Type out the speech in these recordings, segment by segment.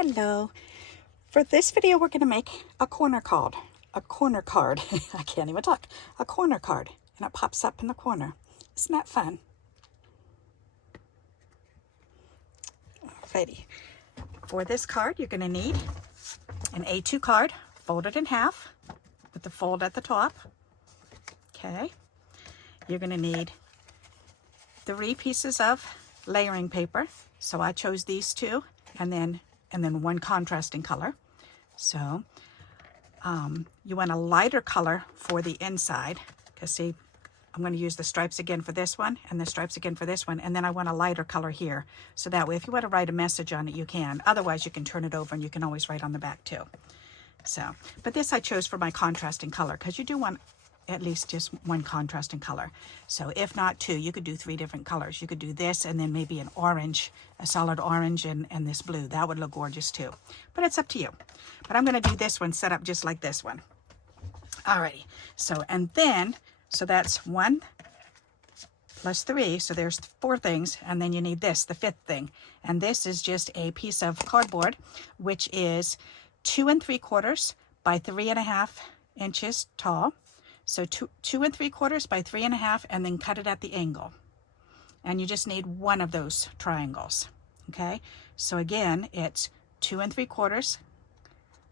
Hello. For this video, we're going to make a corner card. I can't even talk. A corner card. And it pops up in the corner. Isn't that fun? Alrighty. For this card, you're going to need an A2 card folded in half with the fold at the top. Okay. You're going to need 3 pieces of layering paper. So I chose these 2 and then one contrasting color. So you want a lighter color for the inside, because see, I'm going to use the stripes again for this one and the stripes again for this one, and then I want a lighter color here, so that way if you want to write a message on it, you can. Otherwise you can turn it over and you can always write on the back too. So, but this I chose for my contrasting color, because you do want at least just one contrasting color. So if not 2, you could do 3 different colors. You could do this and then maybe an orange, a solid orange, and this blue. That would look gorgeous too. But it's up to you. But I'm going to do this one set up just like this one. Alrighty. So, and then, so that's 1 plus 3. So there's 4 things. And then you need this, the 5th thing. And this is just a piece of cardboard, which is 2 3/4 by 3.5 inches tall. So 2 3/4 by 3.5, and then cut it at the angle. And you just need 1 of those triangles. Okay, so again, it's 2 3/4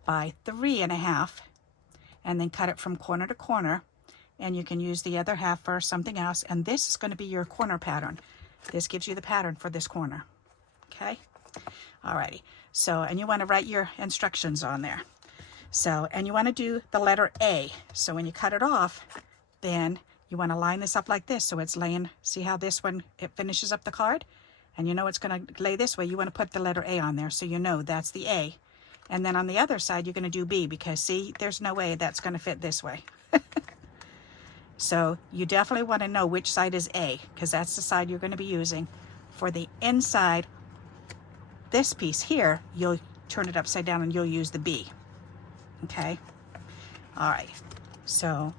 by 3.5, and then cut it from corner to corner. And you can use the other half for something else. And this is going to be your corner pattern. This gives you the pattern for this corner. Okay, alrighty. So, and you want to write your instructions on there. So, and you want to do the letter A. So when you cut it off, then you want to line this up like this. So it's laying, see how this one, it finishes up the card? And you know it's going to lay this way. You want to put the letter A on there so you know that's the A. And then on the other side, you're going to do B, because see, there's no way that's going to fit this way. So you definitely want to know which side is A, because that's the side you're going to be using. For the inside, this piece here, you'll turn it upside down and you'll use the B. Okay, all right, so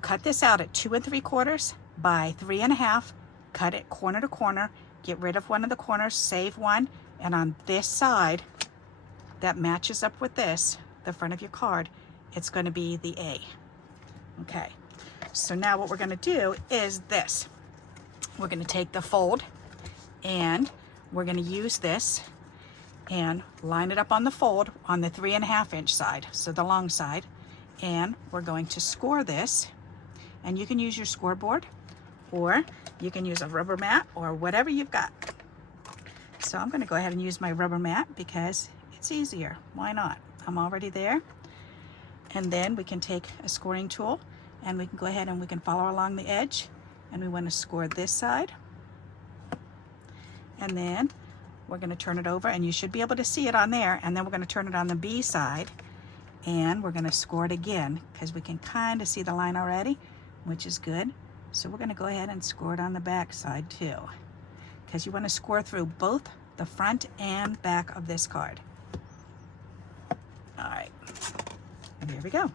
cut this out at 2 3/4 by 3.5, cut it corner to corner, get rid of one of the corners, save one, and on this side that matches up with this, the front of your card, it's going to be the A. Okay, so now what we're going to do is this. We're going to take the fold and we're going to use this and line it up on the fold on the 3.5 inch side, so the long side, and we're going to score this. And you can use your scoreboard, or you can use a rubber mat, or whatever you've got. So I'm going to go ahead and use my rubber mat because it's easier. Why not? I'm already there. And then we can take a scoring tool and we can go ahead and we can follow along the edge, and we want to score this side, and then we're going to turn it over, and you should be able to see it on there. And then we're going to turn it on the B side, and we're going to score it again, because we can kind of see the line already, which is good. So we're going to go ahead and score it on the back side too, because you want to score through both the front and back of this card. All right, and here we go.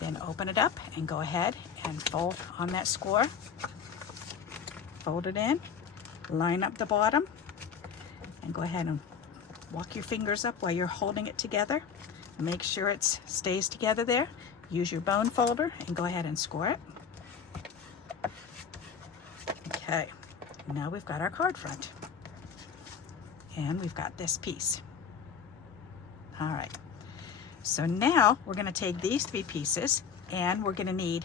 Then open it up and go ahead and fold on that score. Fold it in, line up the bottom, and go ahead and walk your fingers up while you're holding it together. Make sure it stays together there. Use your bone folder and go ahead and score it. Okay, now we've got our card front. And we've got this piece. All right, so now we're going to take these 3 pieces and we're going to need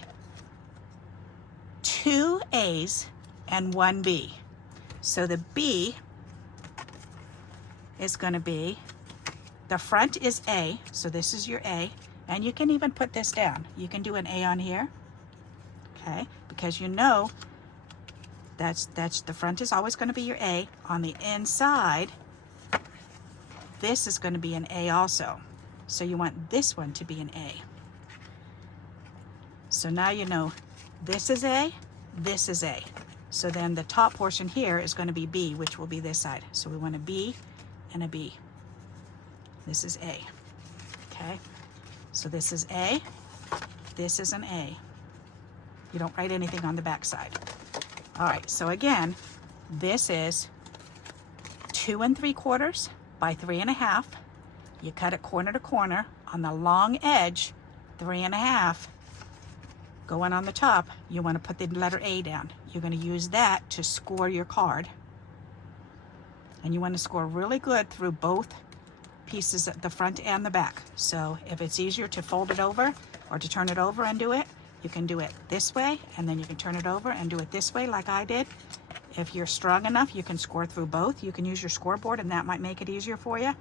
2 A's and 1 B. So the B is going to be, the front is A, so this is your A, and you can even put this down. You can do an A on here, okay, because you know that's the front is always going to be your A. On the inside, this is going to be an A also, so you want this one to be an A. So now you know this is A, this is A. So then the top portion here is going to be B, which will be this side. So we want a B and a B. This is A. Okay, so this is A, this is an A. You don't write anything on the back side. All right, so again, this is 2 3/4 by 3.5. You cut it corner to corner on the long edge, 3.5. Going on the top, you want to put the letter A down. You're going to use that to score your card. And you want to score really good through both pieces at the front and the back. So if it's easier to fold it over or to turn it over and do it, you can do it this way, and then you can turn it over and do it this way like I did. If you're strong enough, you can score through both. You can use your scoreboard, and that might make it easier for you.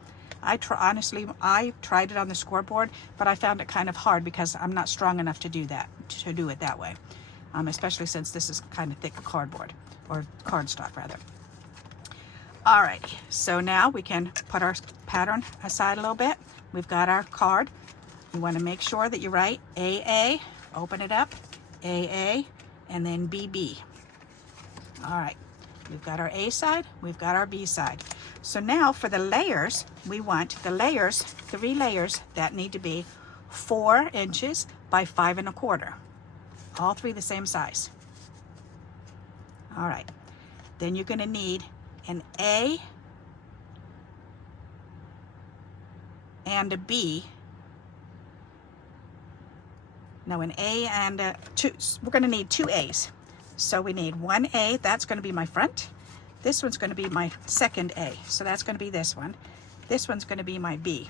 Honestly, I tried it on the scoreboard, but I found it kind of hard because I'm not strong enough to do it that way, especially since this is kind of thick cardboard, or cardstock rather. Alrighty, so now we can put our pattern aside a little bit. We've got our card. You want to make sure that you write AA, open it up, AA, and then BB. Alright, we've got our A side, we've got our B side. So now for the layers, we want the layers, 3 layers that need to be 4 inches by 5.25. All 3 the same size. Alright, then you're going to need an A and a B. No, an A and a 2. We're going to need 2 A's. So we need 1 A, that's going to be my front. This one's going to be my second A, so that's going to be this one. This one's going to be my B.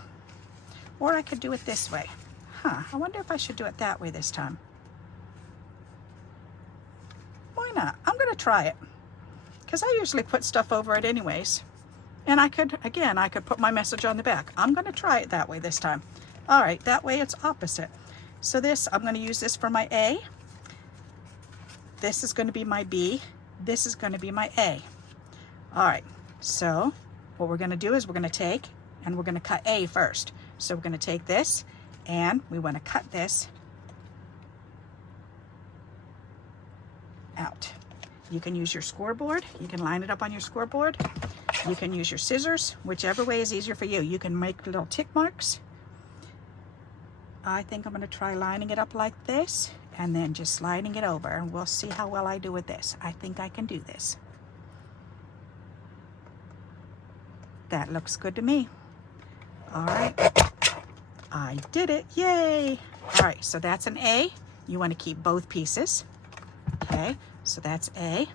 Or I could do it this way. I wonder if I should do it that way this time. Why not? I'm going to try it, because I usually put stuff over it anyways. And I could put my message on the back. I'm going to try it that way this time. All right, that way it's opposite. So this, I'm going to use this for my A. This is going to be my B. This is going to be my A. All right, so what we're going to do is we're going to take and we're going to cut A first. So we're going to take this and we want to cut this out. You can use your scoreboard. You can line it up on your scoreboard. You can use your scissors, whichever way is easier for you. You can make little tick marks. I think I'm going to try lining it up like this and then just sliding it over, and we'll see how well I do with this. I think I can do this. That looks good to me. All right, I did it, yay. All right, so that's an A. You want to keep both pieces. Okay, so that's A.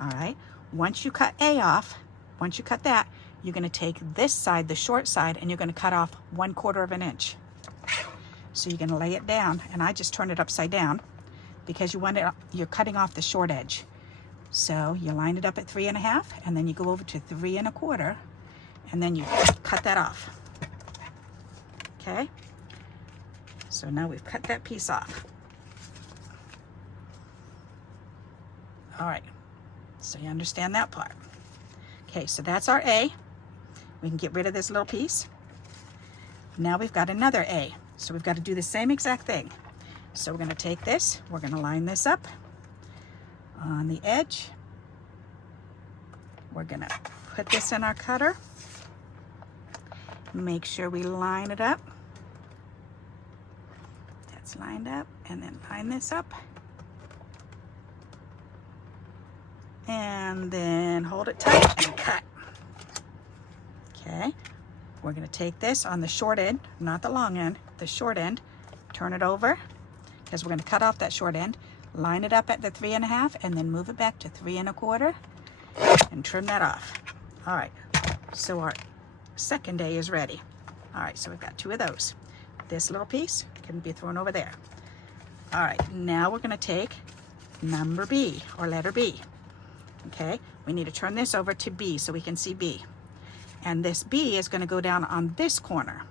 All right, once you cut A off, once you cut that, you're going to take this side, the short side, and you're going to cut off 1/4 of an inch. So you're going to lay it down, and I just turn it upside down because you're cutting off the short edge. So you line it up at 3.5, and then you go over to 3.25, and then you cut that off. Okay, so now we've cut that piece off. All right, so you understand that part. Okay, so that's our A. We can get rid of this little piece. Now we've got another A. So we've got to do the same exact thing. So we're going to take this, we're going to line this up on the edge. We're going to put this in our cutter. Make sure we line it up. That's lined up, and then line this up. And then hold it tight and cut. Okay, we're going to take this on the short end, not the long end, the short end, turn it over, because we're going to cut off that short end, line it up at the 3.5, and then move it back to 3.25 and trim that off. All right, so our second A is ready. All right, so we've got 2 of those. This little piece can be thrown over there. All right, now we're going to take number B, or letter B. Okay, we need to turn this over to B so we can see B. And this B is going to go down on this corner.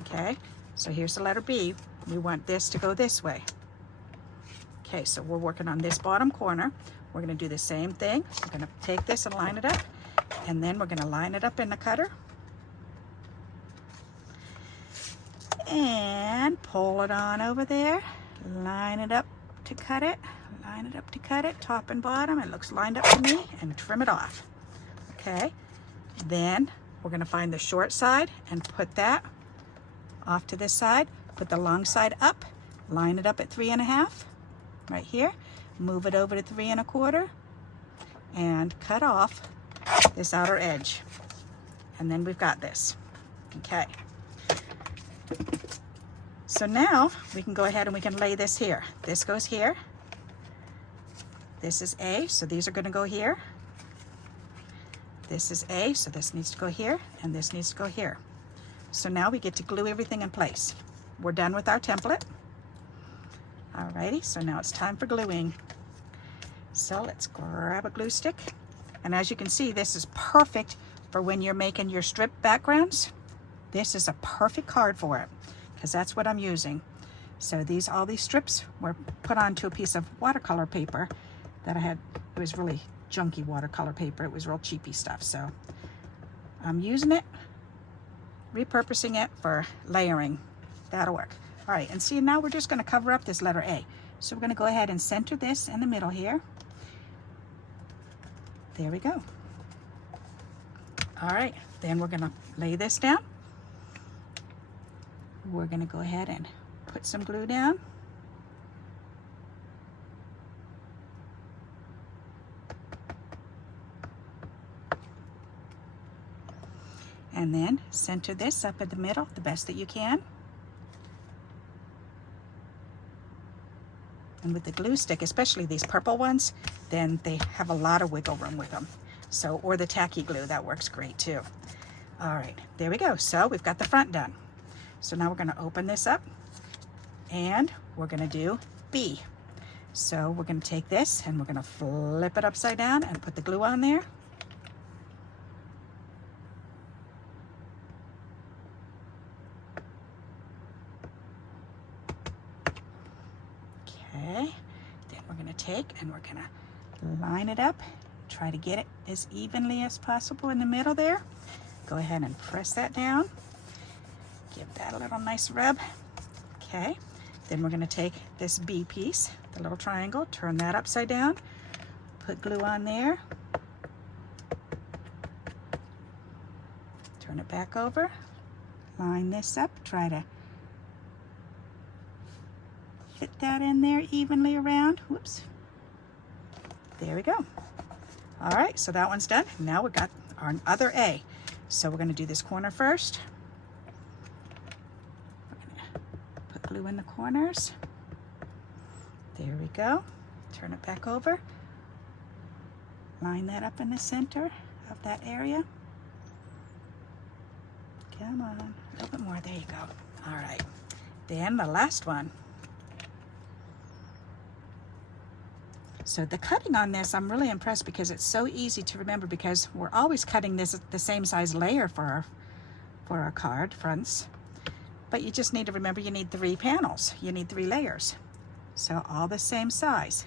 Okay, so here's the letter B. We want this to go this way. Okay, so we're working on this bottom corner. We're going to do the same thing. We're going to take this and line it up, and then we're going to line it up in the cutter and pull it on over there. Line it up to cut it. Line it up to cut it, top and bottom. It looks lined up to me, and trim it off. Okay, then we're going to find the short side and put that off to this side. Put the long side up, line it up at 3.5 right here, move it over to 3.25, and cut off this outer edge. And then we've got this. Okay. So now we can go ahead and we can lay this here. This goes here. This is A, so these are going to go here. This is A, so this needs to go here, and this needs to go here. So now we get to glue everything in place. We're done with our template. Alrighty, so now it's time for gluing. So let's grab a glue stick. And as you can see, this is perfect for when you're making your strip backgrounds. This is a perfect card for it, because that's what I'm using. So all these strips were put onto a piece of watercolor paper that I had. It was really junky watercolor paper. It was real cheapy stuff. So I'm using it, repurposing it for layering. That'll work. All right, and see, now we're just going to cover up this letter A. So we're going to go ahead and center this in the middle here. There we go. All right, then we're going to lay this down. We're going to go ahead and put some glue down. And then center this up in the middle the best that you can. And with the glue stick, especially these purple ones, then they have a lot of wiggle room with them. So, or the tacky glue, that works great too. All right, there we go. So we've got the front done. So now we're going to open this up and we're going to do B. So we're going to take this and we're going to flip it upside down and put the glue on there. Okay, then we're going to take and we're going to line it up, try to get it as evenly as possible in the middle there. Go ahead and press that down. Give that a little nice rub. Okay, then we're going to take this B piece, the little triangle, turn that upside down, put glue on there, turn it back over, line this up, try to fit that in there evenly around. Whoops. There we go. All right, so that one's done. Now we've got our other A. So we're going to do this corner first. We're going to put glue in the corners. There we go. Turn it back over. Line that up in the center of that area. Come on, a little bit more. There you go. All right. Then the last one. So the cutting on this, I'm really impressed because it's so easy to remember, because we're always cutting this the same size layer for our card fronts. But you just need to remember you need 3 panels. You need 3 layers. So all the same size.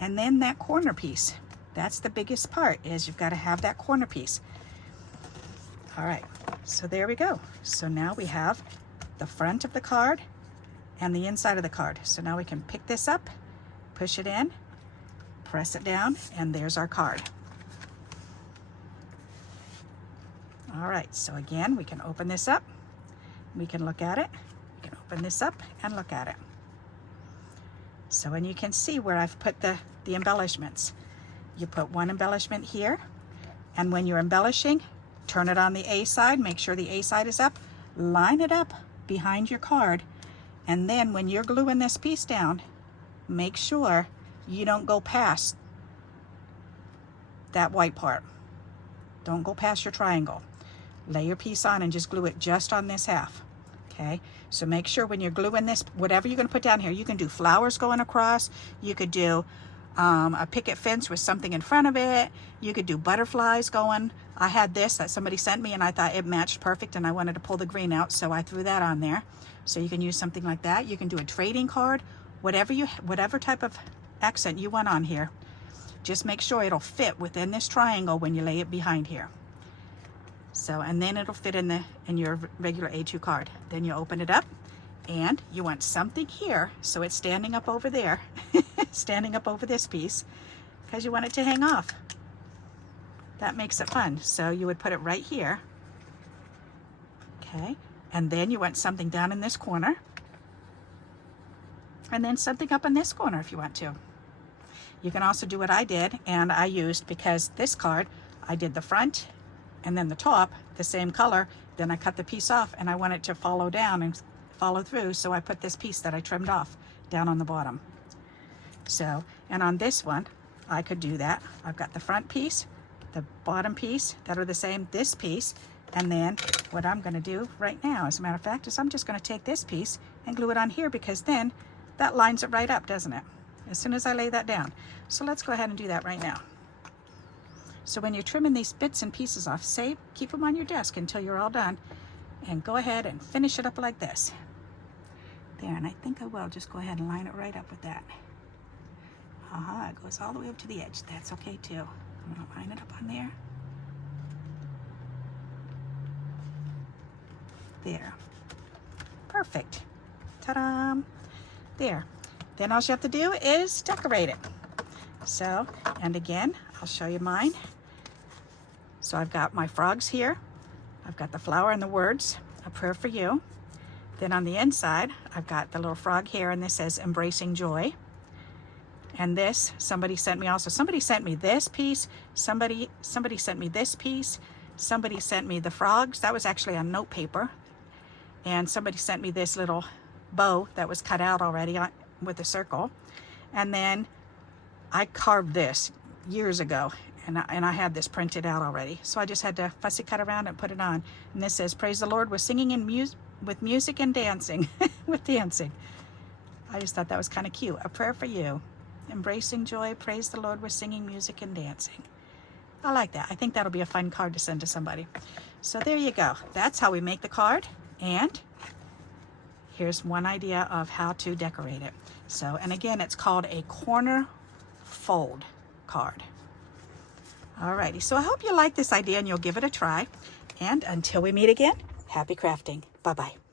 And then that corner piece. That's the biggest part, is you've got to have that corner piece. All right, so there we go. So now we have the front of the card and the inside of the card. So now we can pick this up, push it in, press it down, and there's our card. All right, so again, we can open this up. We can look at it. We can open this up and look at it. So, and you can see where I've put the embellishments. You put one embellishment here, and when you're embellishing, turn it on the A side, make sure the A side is up, line it up behind your card, and then when you're gluing this piece down, make sure you don't go past that white part. Don't go past your triangle. Lay your piece on and just glue it just on this half. Okay, so make sure when you're gluing this, whatever you're going to put down here, you can do flowers going across, you could do a picket fence with something in front of it, you could do butterflies going. I had this that somebody sent me and I thought it matched perfect and I wanted to pull the green out, so I threw that on there. So you can use something like that. You can do a trading card, whatever type of accent you want on here. Just make sure it'll fit within this triangle when you lay it behind here. So, and then it'll fit in your regular A2 card. Then you open it up and you want something here so it's standing up over there, standing up over this piece, because you want it to hang off. That makes it fun. So you would put it right here. Okay, and then you want something down in this corner, and then something up in this corner if you want to. You can also do what I did, and I used, because this card, I did the front and then the top the same color. Then I cut the piece off and I want it to follow down and follow through, so I put this piece that I trimmed off down on the bottom. So, and on this one I could do that. I've got the front piece, the bottom piece that are the same, this piece, and then what I'm going to do right now, as a matter of fact, is I'm just going to take this piece and glue it on here, because then that lines it right up, doesn't it? As soon as I lay that down. So let's go ahead and do that right now. So when you're trimming these bits and pieces off, keep them on your desk until you're all done, and go ahead and finish it up like this. There, and I think I will just go ahead and line it right up with that. It goes all the way up to the edge. That's okay too. I'm going to line it up on there. There. Perfect. Ta-da! There. Then all you have to do is decorate it. So, and again, I'll show you mine. So I've got my frogs here. I've got the flower and the words, a prayer for you. Then on the inside, I've got the little frog here, and this says embracing joy. And this, somebody sent me also. Somebody sent me this piece. Somebody sent me this piece. Somebody sent me the frogs. That was actually on note paper. And somebody sent me this little bow that was cut out already with a circle. And then I carved this years ago, and I had this printed out already. So I just had to fussy cut around and put it on. And this says, praise the Lord with singing and with music and dancing. With dancing. I just thought that was kind of cute. A prayer for you. Embracing joy, praise the Lord with singing, music, and dancing. I like that. I think that'll be a fun card to send to somebody. So there you go. That's how we make the card. And here's one idea of how to decorate it. So, and again, it's called a corner fold card. Alrighty, so I hope you like this idea and you'll give it a try. And until we meet again, happy crafting. Bye-bye.